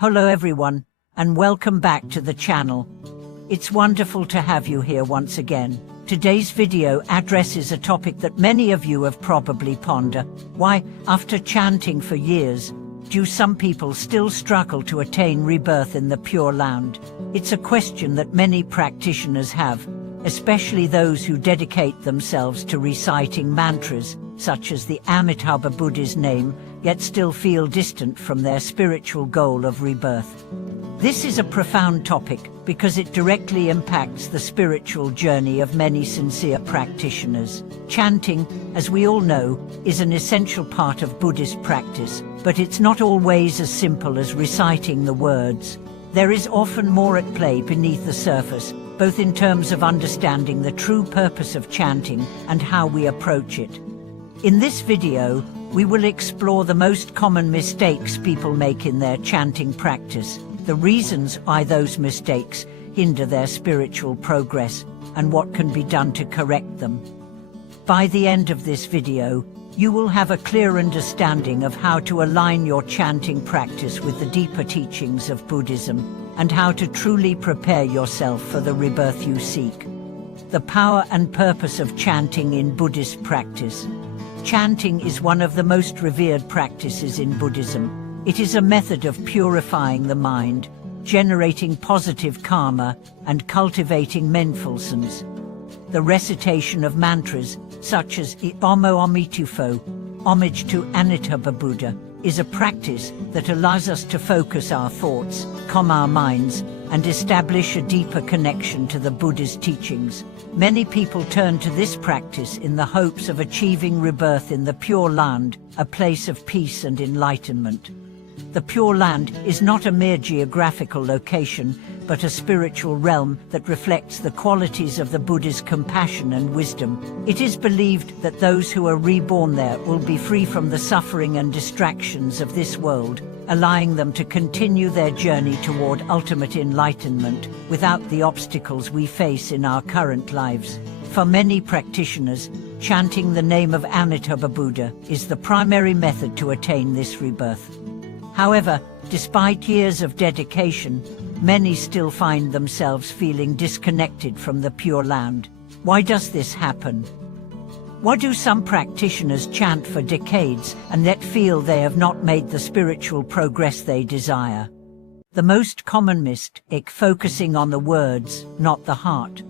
Hello everyone, and welcome back to the channel. It's wonderful to have you here once again. Today's video addresses a topic that many of you have probably pondered. Why, after chanting for years, do some people still struggle to attain rebirth in the Pure Land? It's a question that many practitioners have, especially those who dedicate themselves to reciting mantras, such as the Amitabha Buddha's name, yet still feel distant from their spiritual goal of rebirth. This is a profound topic because it directly impacts the spiritual journey of many sincere practitioners. Chanting, as we all know, is an essential part of Buddhist practice, but it's not always as simple as reciting the words. There is often more at play beneath the surface, both in terms of understanding the true purpose of chanting and how we approach it. In this video, we will explore the most common mistakes people make in their chanting practice, the reasons why those mistakes hinder their spiritual progress, and what can be done to correct them. By the end of this video, you will have a clear understanding of how to align your chanting practice with the deeper teachings of Buddhism, and how to truly prepare yourself for the rebirth you seek. The power and purpose of chanting in Buddhist practice. Chanting is one of the most revered practices in Buddhism. It is a method of purifying the mind, generating positive karma, and cultivating mindfulness. The recitation of mantras, such as Omo Omitufo, homage to Amitabha Buddha, is a practice that allows us to focus our thoughts, calm our minds, and establish a deeper connection to the Buddha's teachings. Many people turn to this practice in the hopes of achieving rebirth in the Pure Land, a place of peace and enlightenment. The Pure Land is not a mere geographical location, but a spiritual realm that reflects the qualities of the Buddha's compassion and wisdom. It is believed that those who are reborn there will be free from the suffering and distractions of this world, allowing them to continue their journey toward ultimate enlightenment without the obstacles we face in our current lives. For many practitioners, chanting the name of Amitabha Buddha is the primary method to attain this rebirth. However, despite years of dedication, many still find themselves feeling disconnected from the Pure Land. Why does this happen? Why do some practitioners chant for decades and yet feel they have not made the spiritual progress they desire? The most common mistake, focusing on the words, not the heart.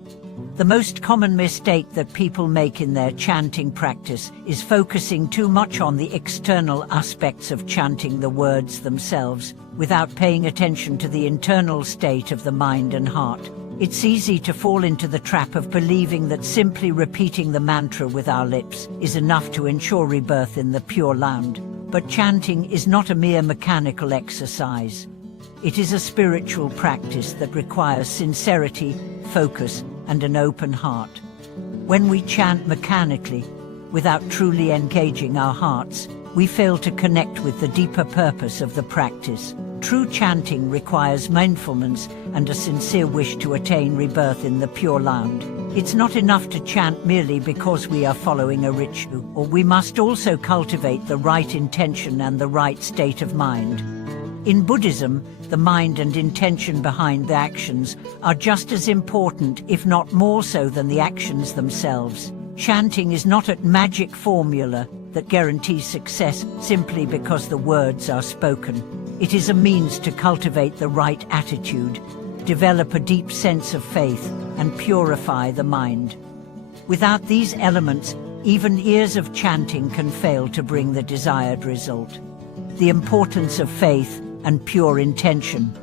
The most common mistake that people make in their chanting practice is focusing too much on the external aspects of chanting the words themselves, without paying attention to the internal state of the mind and heart. It's easy to fall into the trap of believing that simply repeating the mantra with our lips is enough to ensure rebirth in the Pure Land. But chanting is not a mere mechanical exercise. It is a spiritual practice that requires sincerity, focus, and an open heart. When we chant mechanically, without truly engaging our hearts, we fail to connect with the deeper purpose of the practice. True chanting requires mindfulness and a sincere wish to attain rebirth in the Pure Land. It's not enough to chant merely because we are following a ritual, or we must also cultivate the right intention and the right state of mind. In Buddhism, the mind and intention behind the actions are just as important, if not more so, than the actions themselves. Chanting is not a magic formula that guarantees success simply because the words are spoken. It is a means to cultivate the right attitude, develop a deep sense of faith, and purify the mind. Without these elements, even years of chanting can fail to bring the desired result. The importance of faith and pure intention.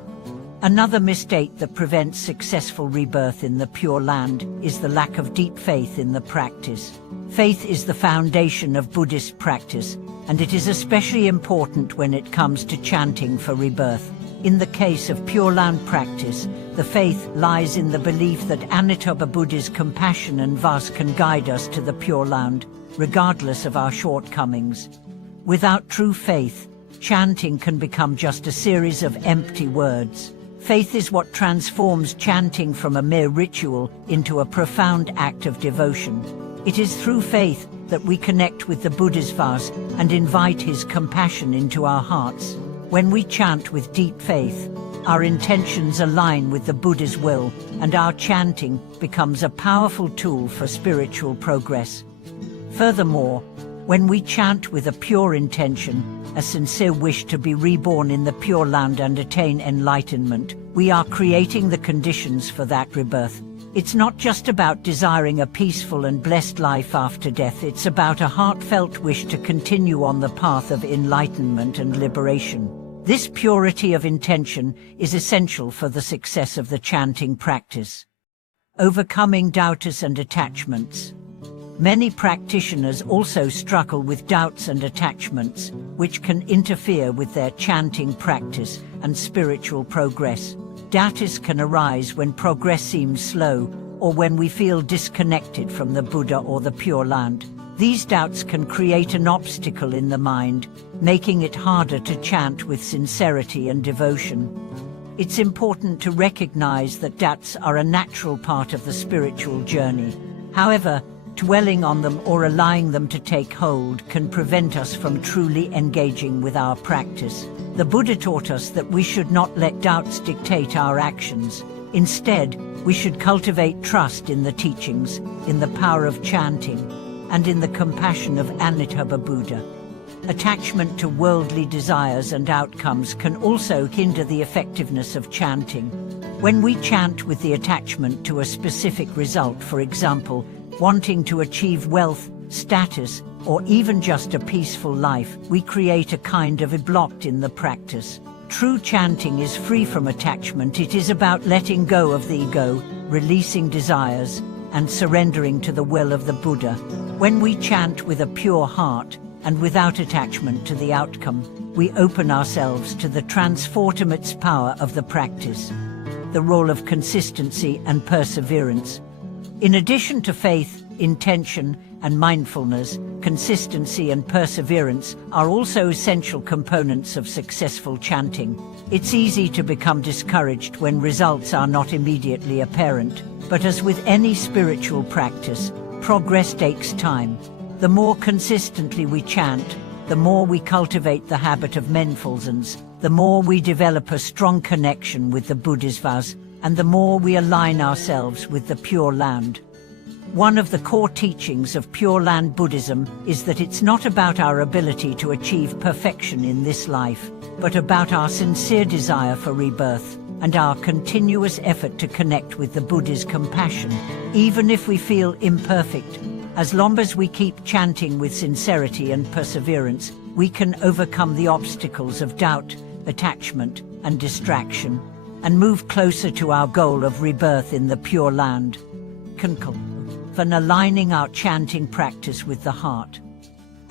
Another mistake that prevents successful rebirth in the Pure Land is the lack of deep faith in the practice. Faith is the foundation of Buddhist practice, and it is especially important when it comes to chanting for rebirth. In the case of Pure Land practice, the faith lies in the belief that Amitabha Buddha's compassion and vase can guide us to the Pure Land, regardless of our shortcomings. Without true faith, chanting can become just a series of empty words. Faith is what transforms chanting from a mere ritual into a profound act of devotion. It is through faith that we connect with the Buddha's vase and invite his compassion into our hearts. When we chant with deep faith, our intentions align with the Buddha's will, and our chanting becomes a powerful tool for spiritual progress. Furthermore, when we chant with a pure intention, a sincere wish to be reborn in the Pure Land and attain enlightenment, we are creating the conditions for that rebirth. It's not just about desiring a peaceful and blessed life after death, it's about a heartfelt wish to continue on the path of enlightenment and liberation. This purity of intention is essential for the success of the chanting practice. Overcoming doubts and attachments. Many practitioners also struggle with doubts and attachments, which can interfere with their chanting practice and spiritual progress. Doubts can arise when progress seems slow, or when we feel disconnected from the Buddha or the Pure Land. These doubts can create an obstacle in the mind, making it harder to chant with sincerity and devotion. It's important to recognize that doubts are a natural part of the spiritual journey. However, dwelling on them or allowing them to take hold can prevent us from truly engaging with our practice. The Buddha taught us that we should not let doubts dictate our actions. Instead, we should cultivate trust in the teachings, in the power of chanting, and in the compassion of Amitabha Buddha. Attachment to worldly desires and outcomes can also hinder the effectiveness of chanting. When we chant with the attachment to a specific result, for example, wanting to achieve wealth, status, or even just a peaceful life, we create a kind of a block in the practice. True chanting is free from attachment. It is about letting go of the ego, releasing desires, and surrendering to the will of the Buddha. When we chant with a pure heart and without attachment to the outcome, we open ourselves to the transformative power of the practice. The role of consistency and perseverance. In addition to faith, intention, and mindfulness, consistency and perseverance are also essential components of successful chanting. It's easy to become discouraged when results are not immediately apparent, but as with any spiritual practice, progress takes time. The more consistently we chant, the more we cultivate the habit of mindfulness, the more we develop a strong connection with the Bodhisattvas, and the more we align ourselves with the Pure Land. One of the core teachings of Pure Land Buddhism is that it's not about our ability to achieve perfection in this life, but about our sincere desire for rebirth, and our continuous effort to connect with the Buddha's compassion. Even if we feel imperfect, as long as we keep chanting with sincerity and perseverance, we can overcome the obstacles of doubt, attachment, and distraction, and move closer to our goal of rebirth in the Pure Land. For aligning our chanting practice with the heart.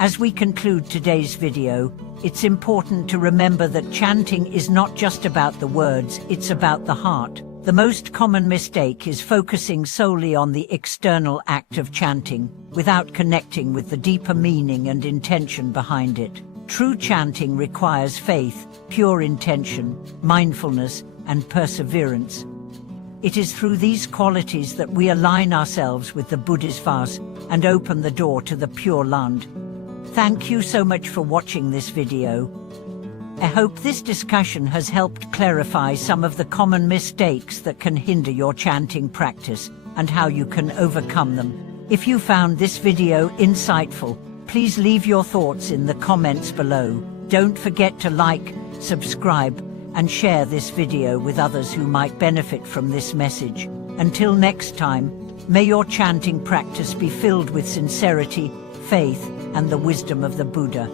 As we conclude today's video, it's important to remember that chanting is not just about the words, it's about the heart. The most common mistake is focusing solely on the external act of chanting, without connecting with the deeper meaning and intention behind it. True chanting requires faith, pure intention, mindfulness, and perseverance. It is through these qualities that we align ourselves with the Bodhisattvas and open the door to the Pure Land. Thank you so much for watching this video. I hope this discussion has helped clarify some of the common mistakes that can hinder your chanting practice and how you can overcome them. If you found this video insightful, please leave your thoughts in the comments below. Don't forget to like, subscribe, and share this video with others who might benefit from this message. Until next time, may your chanting practice be filled with sincerity, faith, and the wisdom of the Buddha.